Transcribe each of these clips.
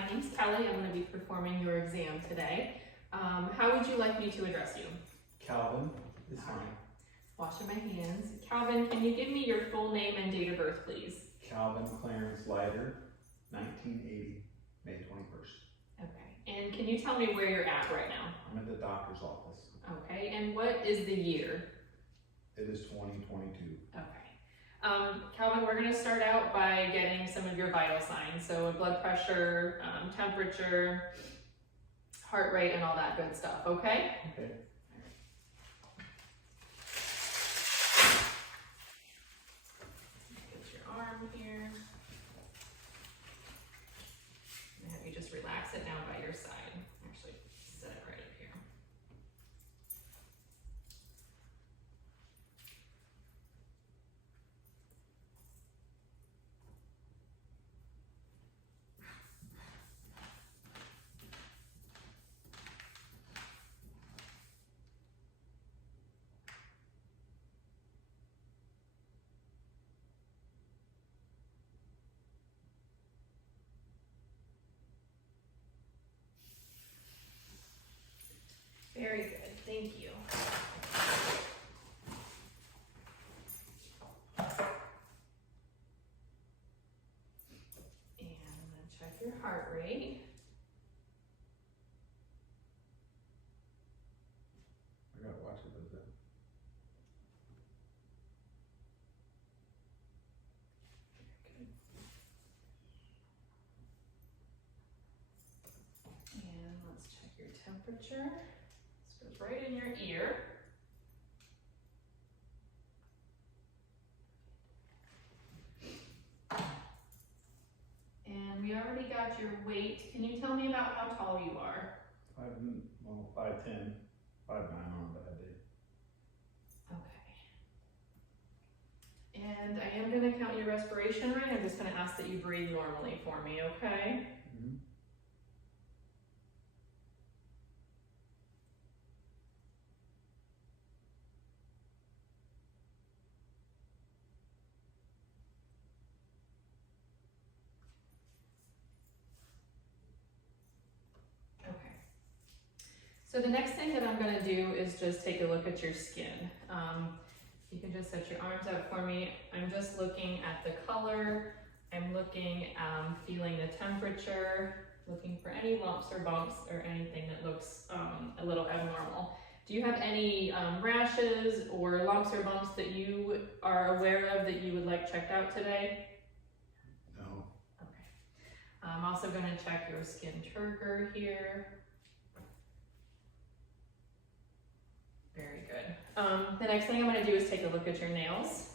my name's Kelly. I'm going to be performing your exam today. How would you like me to address you? Calvin is fine. Washing my hands. Calvin, can you give me your full name and date of birth, please? Calvin Clarence Leiter, 1980, May 21st. Okay. And can you tell me where you're at right now? I'm at the doctor's office. Okay. And what is the year? It is 2022. Okay. Calvin, we're going to start out by getting some of your vital signs. So blood pressure, temperature, heart rate, and all that good stuff. Okay? Okay. Get your arm here. And have you just relax it down by your side. Actually, set it right up here. Very good, thank you. And then check your heart rate. I gotta watch it with that. And let's check your temperature. This goes right in your ear. And we already got your weight. Can you tell me about how tall you are? 5'10", 5'9" on a bad day. Okay. And I am going to count your respiration rate. I'm just going to ask that you breathe normally for me, okay? Mm-hmm. Okay. So the next thing that I'm going to do is just take a look at your skin. You can just set your arms out for me. I'm just looking at the color. I'm looking, feeling the temperature, looking for any lumps or bumps or anything that looks a little abnormal. Do you have any rashes or lumps or bumps that you are aware of that you would like checked out today? No. Okay. I'm also going to check your skin turgor here. Very good. The next thing I'm going to do is take a look at your nails.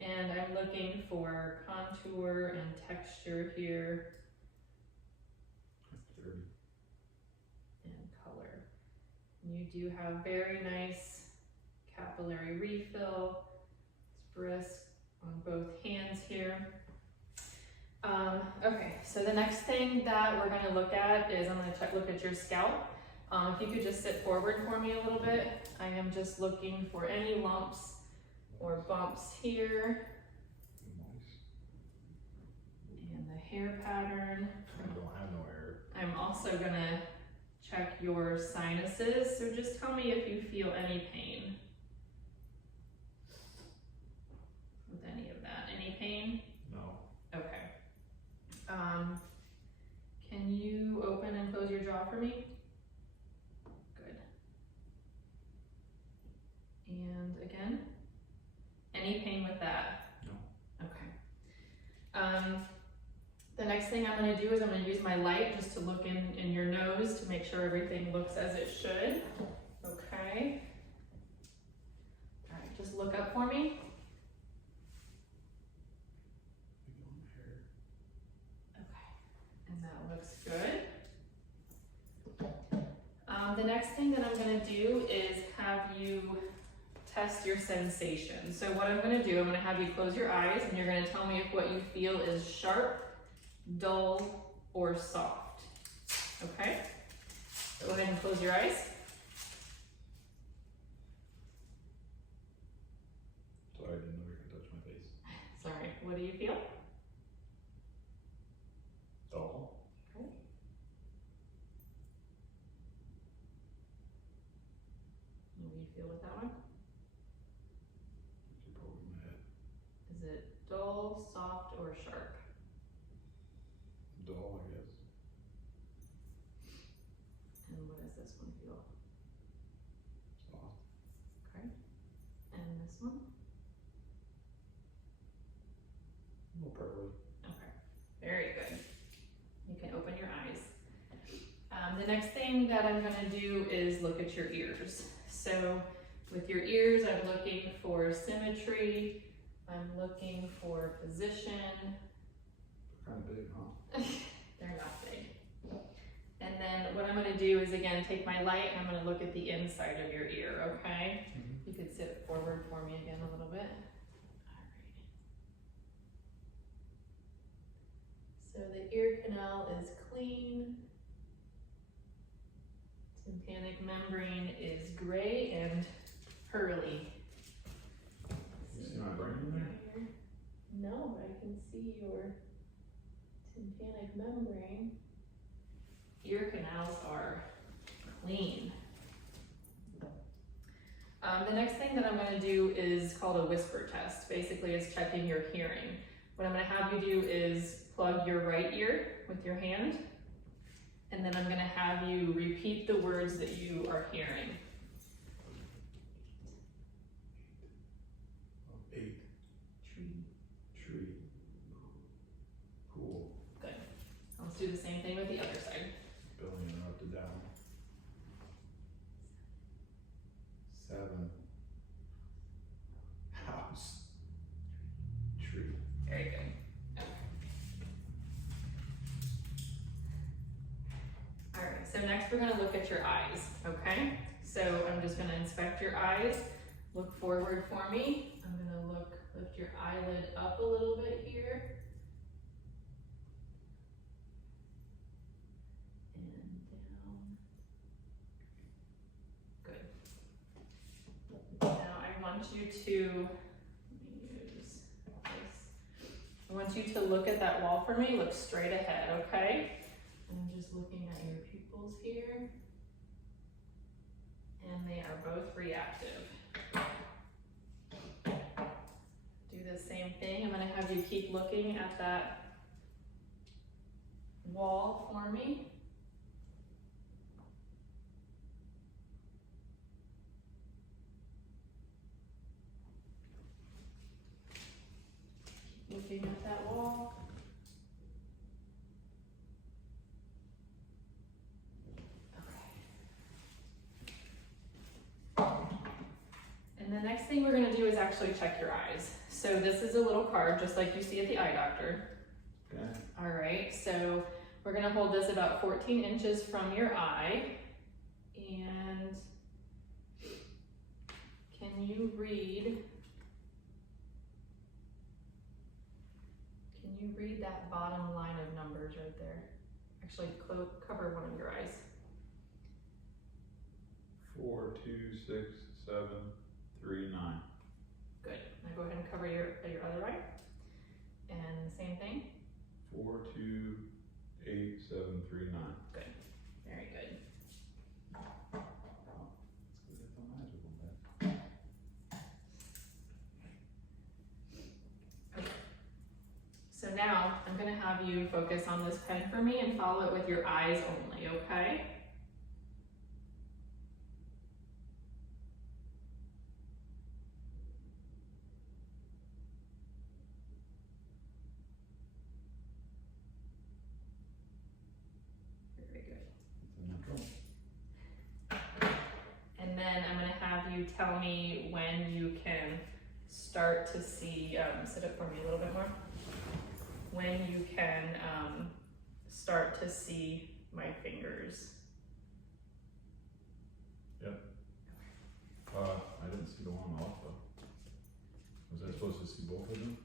And I'm looking for contour and texture here That's dirty. and color. You do have very nice capillary refill. It's brisk on both hands here. Okay, so the next thing that we're going to look at is I'm going to look at your scalp. If you could just sit forward for me a little bit. I am just looking for any lumps or bumps here. Nice. And the hair pattern. I don't have no hair. I'm also going to check your sinuses. So just tell me if you feel any pain with any of that. Any pain? No. Okay. Can you open and close your jaw for me? Good. And again? Any pain with that? No. Okay. The next thing I'm going to do is I'm going to use my light just to look in your nose to make sure everything looks as it should. Okay. All right, just look up for me. Okay, and that looks good. The next thing that I'm going to do is have you test your sensation. So what I'm going to do, I'm going to have you close your eyes and you're going to tell me if what you feel is sharp, dull, or soft. Okay? Go ahead and close your eyes. Sorry, I didn't know you could touch my face. Sorry, what do you feel? Dull. feel with that one? Keep holding my head. Is it dull, soft, or sharp? Dull, I guess. And what does this one feel? Soft. Okay. And this one? A little pearly. Okay, very good. You can open your eyes. The next thing that I'm gonna do is look at your ears. So with your ears, I'm looking for symmetry, I'm looking for position. Kind of big, huh? They're not big. And then what I'm gonna do is again, take my light and I'm gonna look at the inside of your ear, okay? You could sit forward for me again a little bit. All right. So the ear canal is clean. Tympanic membrane is gray and pearly. You see my brain in there? No, but I can see your tympanic membrane. Ear canals are clean. The next thing that I'm going to do is called a whisper test. Basically, it's checking your hearing. What I'm going to have you do is plug your right ear with your hand, and then I'm going to have you repeat the words that you are hearing. 8. Tree. Tree. Cool. Good. Let's do the same thing with the other side. Spelling interrupted down. 7. House. Tree. Very good. Okay. All right, so next we're gonna look at your eyes, okay? So I'm just gonna inspect your eyes. Look forward for me. I'm gonna lift your eyelid up a little bit here. And down. Good. Now I want you to, let me use this. I want you to look at that wall for me. Look straight ahead, okay? And I'm just looking at your pupils here. And they are both reactive. Do the same thing. I'm gonna have you keep looking at that wall for me. Keep looking at that wall. And the next thing we're gonna do is actually check your eyes. So this is a little card, just like you see at the eye doctor. Okay. All right, so we're gonna hold this about 14 inches from your eye. And can you read that bottom line of numbers right there? Actually, cover one of your eyes. 4, 2, 6, 7, 3, 9. Good. Now go ahead and cover your other eye. And the same thing. 4, 2, 8, 7, 3, 9. Good. Very good. Wow. Let's go get my eyes a little bit. Okay. So now I'm gonna have you focus on this pen for me and follow it with your eyes only, okay? Very good. It's a natural. And then I'm gonna have you tell me when you can start to see, sit up for me a little bit more. When you can start to see my fingers. I didn't see the one off though. Was I supposed to see both of them?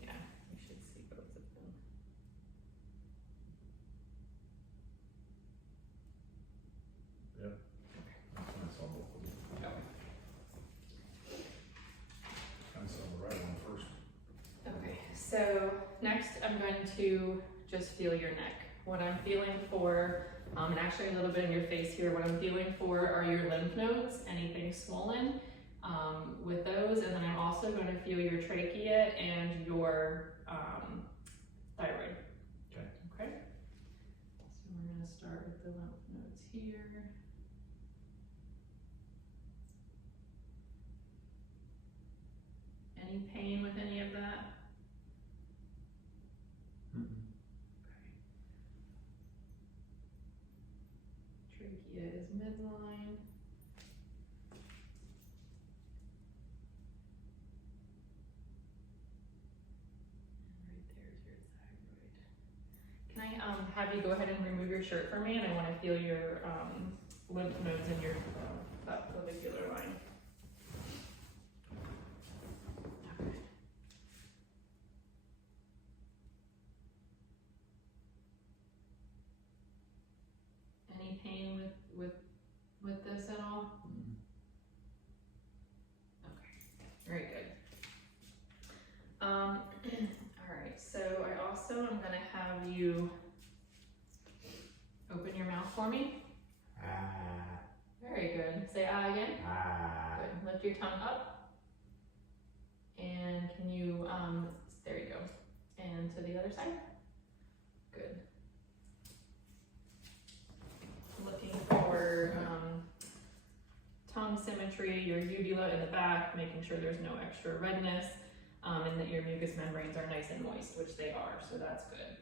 Yeah, you should see both of them. That's when I saw both of them. Okay. I saw the right one first. Okay, so next I'm going to just feel your neck. What I'm feeling for And actually a little bit in your face here. What I'm feeling for are your lymph nodes, anything swollen with those. And then I'm also going to feel your trachea and your thyroid. Okay. Okay. So we're going to start with the lymph nodes here. Any pain with any of that? Trachea is midline. And right there is your thyroid. Can I have you go ahead and remove your shirt for me? And I want to feel your lymph nodes in your clavicular line. Okay. Any pain with this at all? Okay, very good. All right, so I also am gonna have you open your mouth for me. Very good. Say ah again. Good. Lift your tongue up. And can you, there you go. And to the other side. Good. Looking for tongue symmetry, your uvula in the back, making sure there's no extra redness, and that your mucous membranes are nice and moist, which they are, so that's good.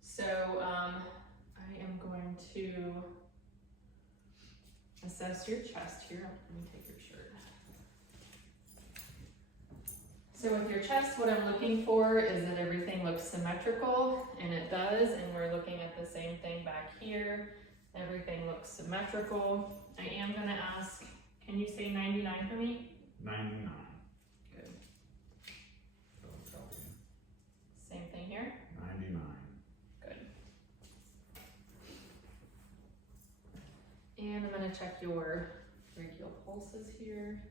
So I am going to assess your chest here. Let me take your shirt. So with your chest, what I'm looking for is that everything looks symmetrical, and it does, and we're looking at the same thing back here. Everything looks symmetrical. I am gonna ask, can you say 99 for me? 99. Good. Don't copy. Same thing here? 99. Good. And I'm gonna check your brachial pulses here.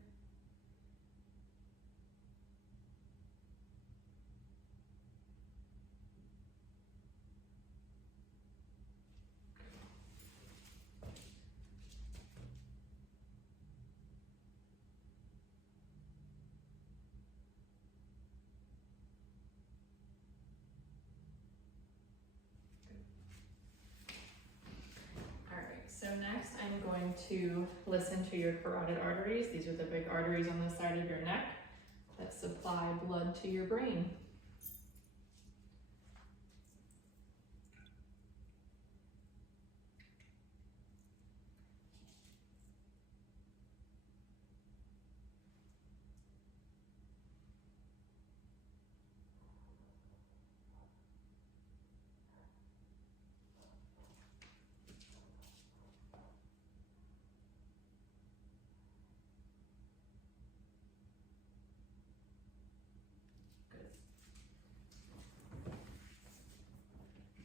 So next I'm going to listen to your carotid arteries. These are the big arteries on the side of your neck that supply blood to your brain.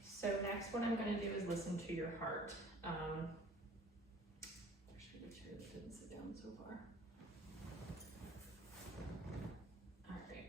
So next what I'm going to do is listen to your heart. There's the chair that didn't sit down so far. All right.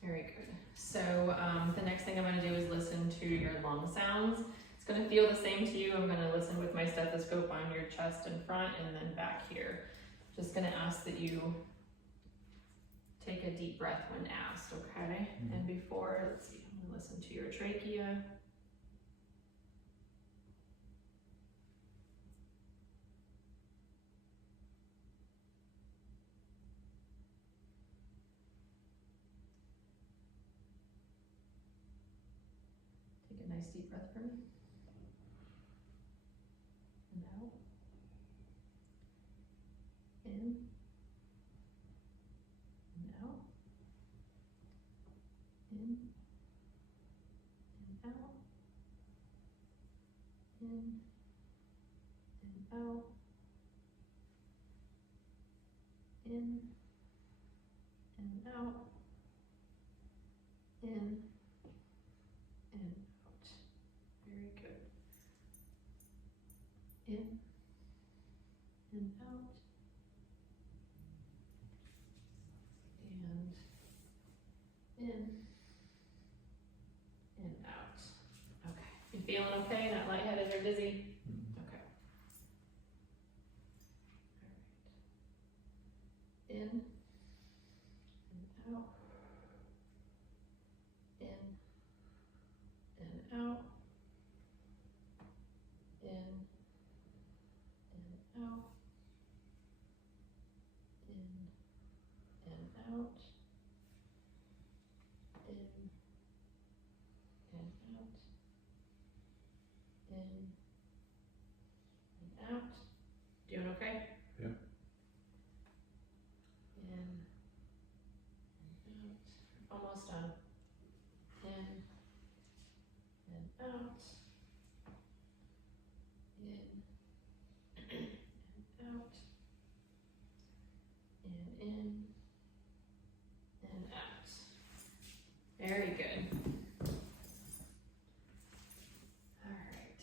Very good. So the next thing I'm going to do is listen to your lung sounds. It's going to feel the same to you. I'm going to listen with my stethoscope on your chest in front and then back here. Just going to ask that you take a deep breath when asked, okay? Mm-hmm. And before, let's see, I'm going to listen to your trachea. Take a nice deep breath for me. in and out, in and out, in and out, in and out. Very good. In and out, and in and out. Okay. You feeling okay? Not lightheaded or dizzy? Okay. All right. In and out, in and out, in and out, in and out, in and out, in and out. Doing okay? Yeah. In and out. Almost done. In and out. In and out. And in and out. Very good. All right.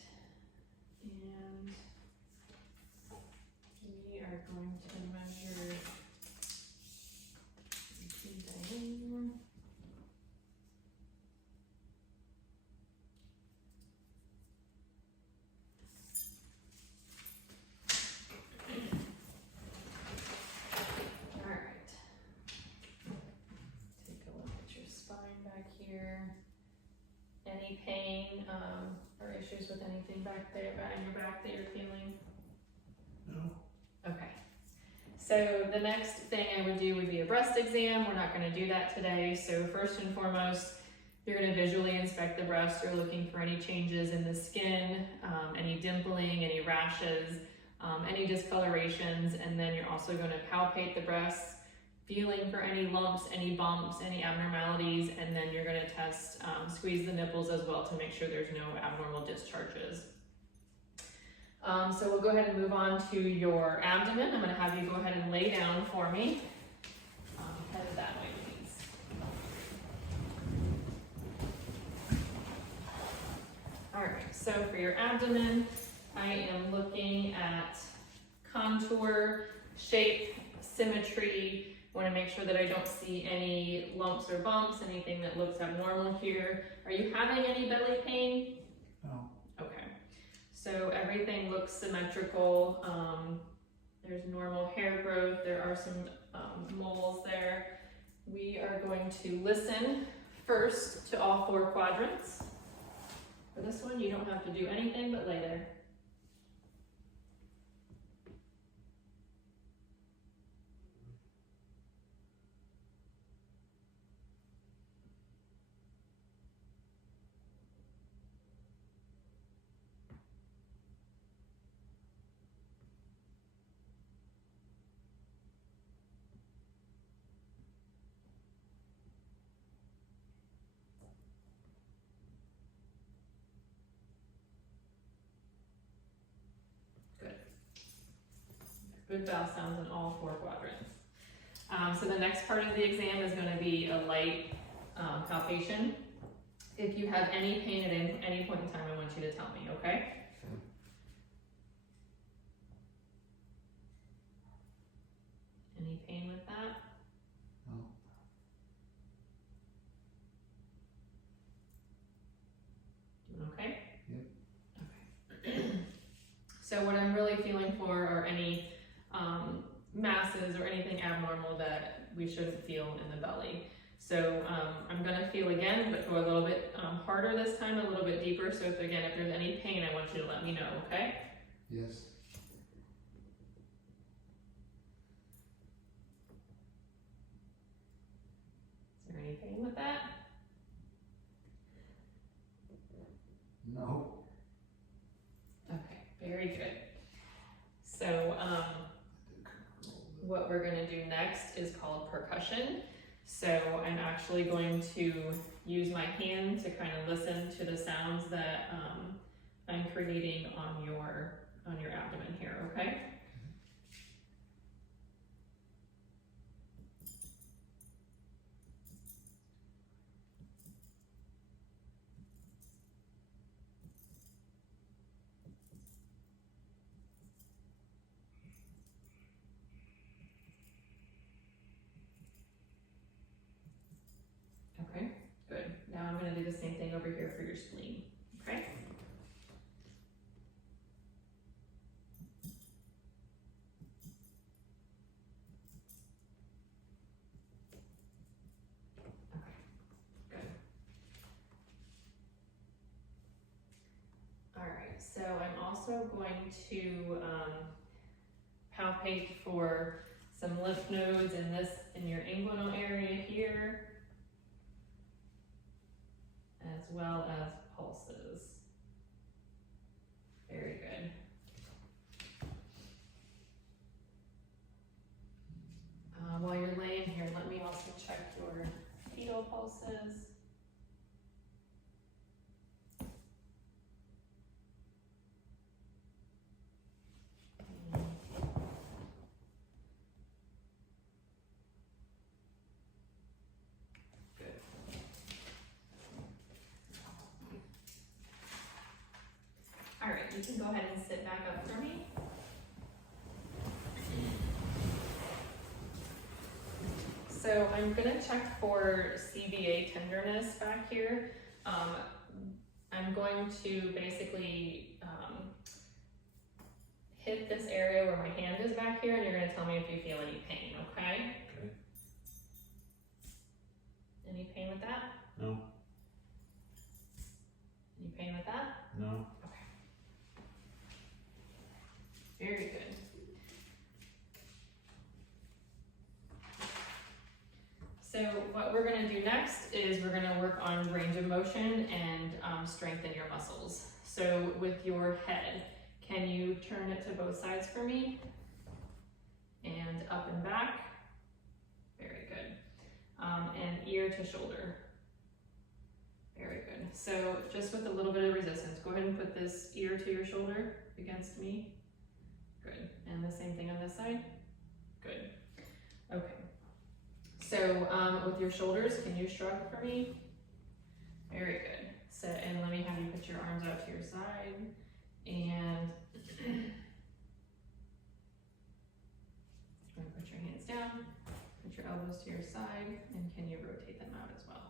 And we are going to measure. Diane. All right. Take a look at your spine back here. Any pain or issues with anything back there, in your back that you're feeling? No. Okay. So the next thing I would do would be a breast exam. We're not going to do that today. So first and foremost, you're going to visually inspect the breast. You're looking for any changes in the skin, any dimpling, any rashes, any discolorations, and then you're also going to palpate the breasts, feeling for any lumps, any bumps, any abnormalities, and then you're going to test, squeeze the nipples as well to make sure there's no abnormal discharges. So we'll go ahead and move on to your abdomen. I'm going to have you go ahead and lay down for me. Headed that way, please. All right, so for your abdomen, I am looking at contour, shape, symmetry. Want to make sure that I don't see any lumps or bumps, anything that looks abnormal here. Are you having any belly pain? No. Okay. So everything looks symmetrical. There's normal hair growth. There are some moles there. We are going to listen first to all 4 quadrants. For this one, you don't have to do anything but lay there. Good bowel sounds in all 4 quadrants. So the next part of the exam is going to be a light palpation. If you have any pain at any point in time, I want you to tell me, okay? Any pain with that? No. Doing okay? Yep. Okay. So what I'm really feeling for are any masses or anything abnormal that we shouldn't feel in the belly. So I'm gonna feel again, but go a little bit harder this time, a little bit deeper. So if there's any pain, I want you to let me know, okay? Yes. Is there any pain with that? No. Okay, very good. So what we're gonna do next is called percussion. So I'm actually going to use my hand to kind of listen to the sounds that I'm creating on your abdomen here, okay? Okay, good. Now I'm gonna do the same thing over here for your spleen, okay? Good. All right, so I'm also going to palpate for some lymph nodes in your inguinal area here, as well as pulses. Very good. While you're laying here, let me also check your fetal pulses. Good. All right, you can go ahead and sit back up for me. So I'm gonna check for CVA tenderness back here. I'm going to basically hit this area where my hand is back here, and you're gonna tell me if you feel any pain, okay? Okay. Any pain with that? No, Any pain with that? no. Okay. Very good. So what we're gonna do next is we're gonna work on range of motion and strengthen your muscles. So with your head, can you turn it to both sides for me? And up and back. Very good. And ear to shoulder. Very good. So just with a little bit of resistance, go ahead and put this ear to your shoulder against me. Good. And the same thing on this side. Good. Okay. So with your shoulders, can you shrug for me? Very good. So, and let me have you put your arms out to your side. And put your hands down, put your elbows to your side, and can you rotate them out as well?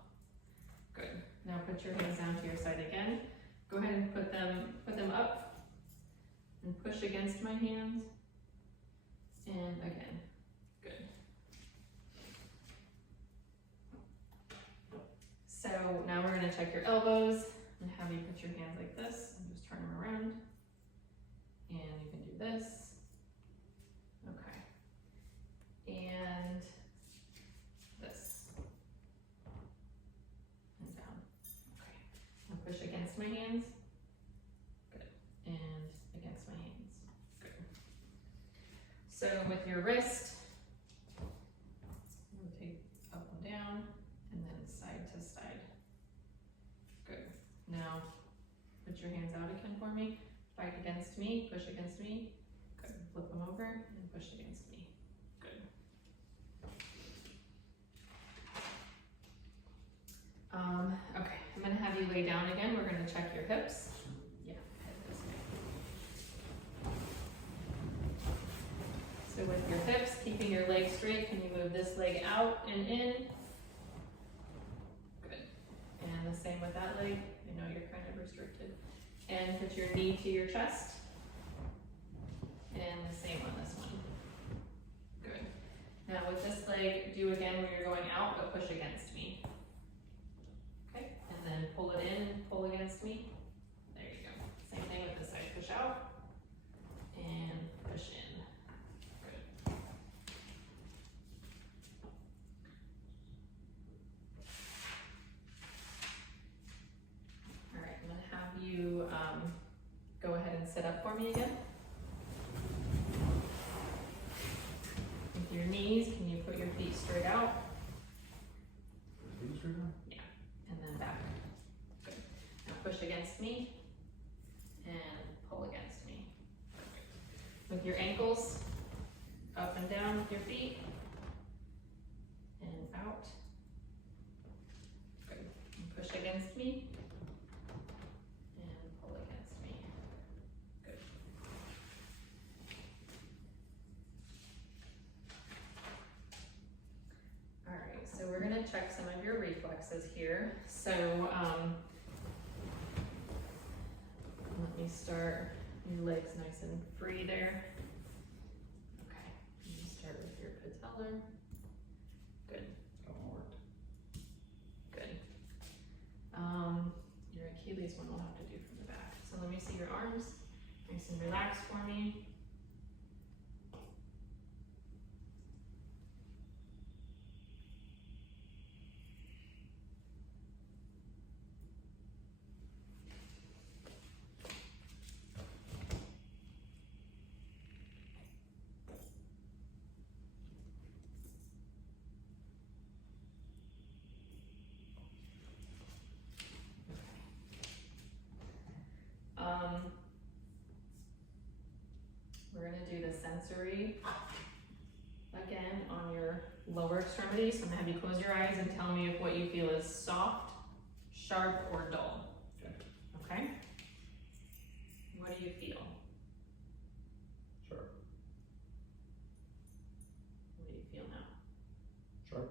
Good. Now put your hands down to your side again. Go ahead and put them up and push against my hands. And again. Good. So now we're going to check your elbows and have you put your hands like this and just turn them around. And you can do this. Okay. And this. And down. Okay. Now push against my hands. Good. And against my hands. Good. So with your wrist, rotate up and down, and then side to side. Good. Now put your hands out again for me. Fight against me, push against me. Good. Flip them over and push against me. Good. Okay, I'm gonna have you lay down again. We're gonna check your hips. Yeah, head this way. So with your hips, keeping your legs straight, can you move this leg out and in? Good. And the same with that leg. I know you're kind of restricted. And put your knee to your chest. And the same on this one. Good. Now with this leg, do again where you're going out, but push against me. Okay, and then pull it in and pull against me. There you go. Same thing with this side, push out and push in. Good. All right, I'm gonna have you go ahead and sit up for me again. With your knees, can you put your feet straight out? against me and pull against me. With your ankles, up and down with your feet, and out. Good. And push against me, and pull against me. Good. All right, so we're gonna check some of your reflexes here. So, let me start, your legs nice and free there. Okay, you start with your patellar. Good, That one worked. good. Your Achilles one we'll have to do from the back. So let me see your arms, nice and relaxed for me. We're gonna do the sensory again on your lower extremities. So I'm gonna have you close your eyes and tell me if what you feel is soft, sharp, or dull. Okay. Okay? What do you feel? Sharp. What do you feel now? Sharp.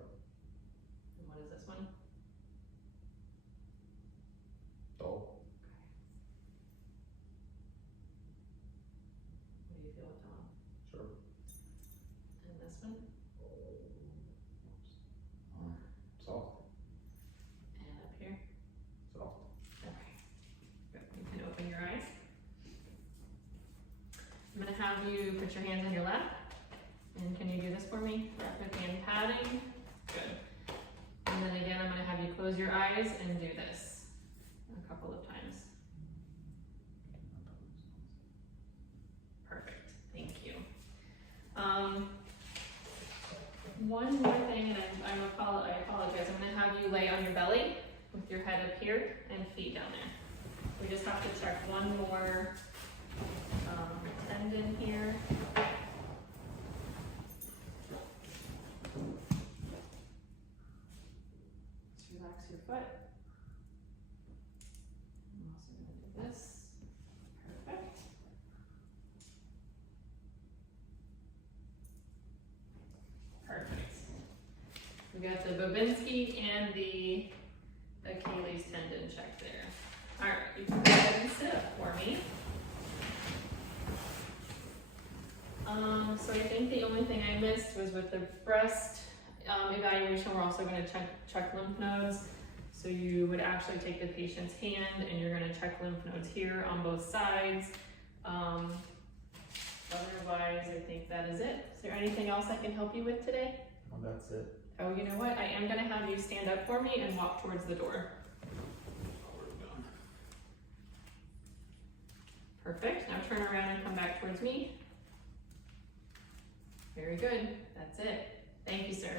And what is this one? Dull. What do you feel with that one? Sharp. And this one? Soft. And up here? Soft. Okay. Good. You can open your eyes. I'm gonna have you put your hands on your lap. And can you do this for me? Rapid hand patting. Good. And then again, I'm gonna have you close your eyes and do this a couple of times. Perfect. Thank you. One more thing, and I apologize. I'm gonna have you lay on your belly with your head up here and feet down there. We just have to check one more tendon here. Just relax your foot. I'm also gonna do this. Perfect. Perfect. We got the Babinski and the Achilles tendon check there. All right, you can go ahead and sit up for me. So I think the only thing I missed was with the breast evaluation, we're also going to check lymph nodes. So you would actually take the patient's hand and you're going to check lymph nodes here on both sides. Otherwise, I think that is it. Is there anything else I can help you with today? Well, that's it. Oh, you know what? I am going to have you stand up for me and walk towards the door. We're done. Perfect. Now turn around and come back towards me. Very good. That's it. Thank you, sir.